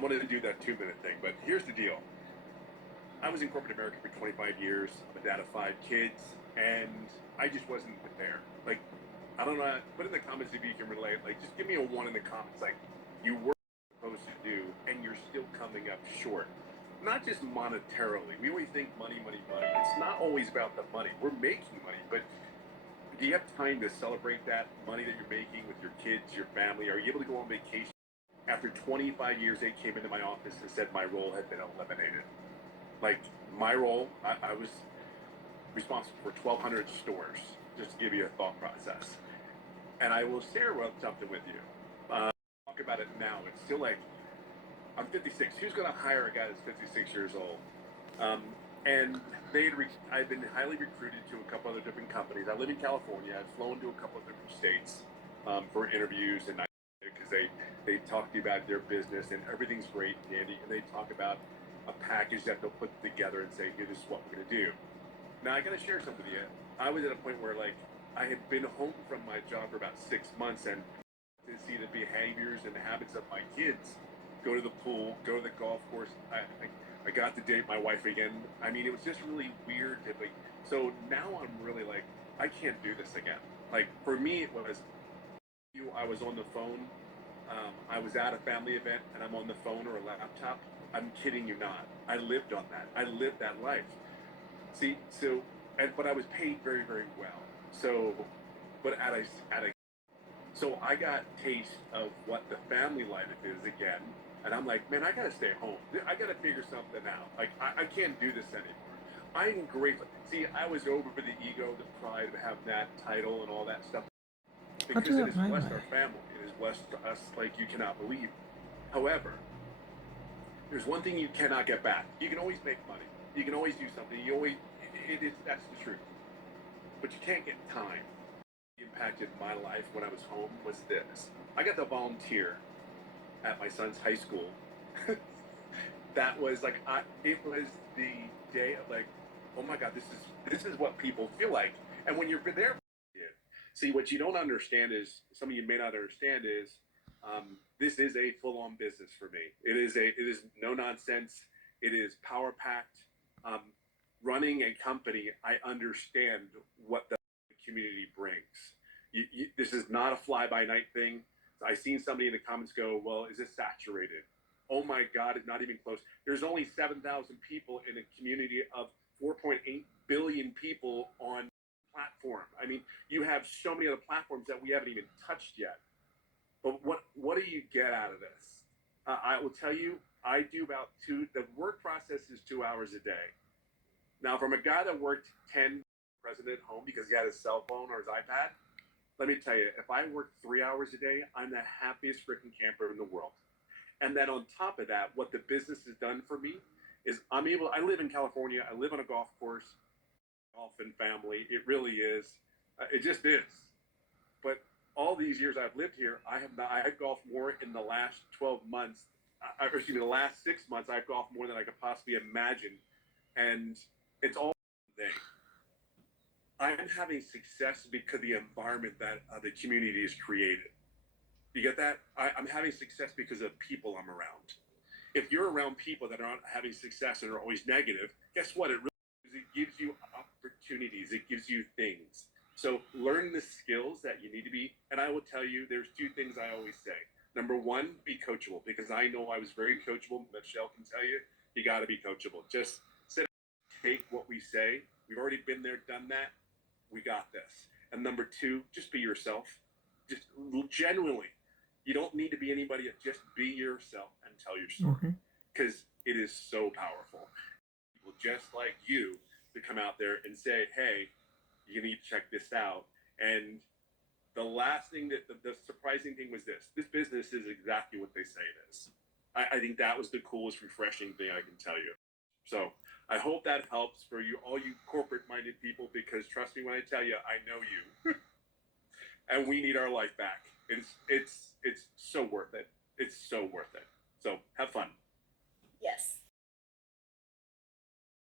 I'm going to do that 2 minute thing, but here's the deal. I was in corporate America for 25 years. I'm a dad of 5 kids, and I just wasn't there. Like, I don't know. Put in the comments if you can relate. Like, just give me a one in the comments. Like, you were supposed to do, and you're still coming up short. Not just monetarily. We always think money, money, money. It's not always about the money. We're making money, but do you have time to celebrate that money that you're making with your kids, your family? Are you able to go on vacation? After 25 years, they came into my office and said my role had been eliminated. Like, my role, I was responsible for 1,200 stores, just to give you a thought process. And I will share something with you. Talk about it now. It's still like, I'm 56. Who's going to hire a guy that's 56 years old? And I've been highly recruited to a couple other different companies. I live in California. I've flown to a couple of different states for interviews, and because they talk to you about their business, and everything's great, Andy, and they talk about a package that they'll put together and say, here, this is what we're going to do. Now, I got to share something with you. I was at a point where, like, I had been home from my job for about 6 months, and to see the behaviors and the habits of my kids, go to the pool, go to the golf course. I got to date my wife again. I mean, it was just really weird. So now I'm really like, I can't do this again. Like, for me, it was, I was on the phone. I was at a family event, and I'm on the phone or a laptop. I'm kidding you not. I lived on that. I lived that life. See, but I was paid very, very well. So, but so I got taste of what the family life is again, and I'm like, man, I gotta stay home. I gotta figure something out. Like, I can't do this anymore. I'm grateful. See, I was over the ego, the pride of having that title and all that stuff I'll because do it it has my blessed way. our family. It has blessed us like you cannot believe. However, there's one thing you cannot get back. You can always make money. You can always do something. That's the truth. But you can't get time. Impacted my life when I was home was this. I got to volunteer at my son's high school. That was like, it was the day of like, oh my God, this is what people feel like. And when you're there, see, what you don't understand is, some of you may not understand is, this is a full-on business for me. It is no nonsense. It is power packed. Running a company, I understand what the community brings. This is not a fly-by-night thing. I seen somebody in the comments go, well, is this saturated? Oh my God, it's not even close. There's only 7,000 people in a community of 4.8 billion people on platform. I mean, you have so many other platforms that we haven't even touched yet. But what do you get out of this? I will tell you, I do about the work process is 2 hours a day. Now, from a guy that worked 10 president at home because he had his cell phone or his iPad, let me tell you, if I work 3 hours a day, I'm the happiest freaking camper in the world. And then on top of that, what the business has done for me is I live in California, I live on a golf course, golf and family. It really is. It just is. But all these years I've lived here, I've golfed more in the last 12 months. The last 6 months, I've golfed more than I could possibly imagine. And it's all thing. I'm having success because of the environment that the community has created. You get that? I'm having success because of people I'm around. If you're around people that aren't having success and are always negative, guess what? It gives you opportunities. It gives you things. So learn the skills that you need to be. And I will tell you, there's 2 things I always say. Number 1, be coachable, because I know I was very coachable. Michelle can tell you, you got to be coachable. Just sit, take what we say. We've already been there, done that. We got this. And number 2, just be yourself. Just genuinely. You don't need to be anybody. Just be yourself and tell your story, because it is so powerful. People just like you to come out there and say, hey, you need to check this out. And the last thing the surprising thing was this business is exactly what they say it is. I think that was the coolest, refreshing thing I can tell you. So I hope that helps for you, all you corporate-minded people, because trust me when I tell you, I know you. And we need our life back. It's so worth it. It's so worth it. So have fun. Yes.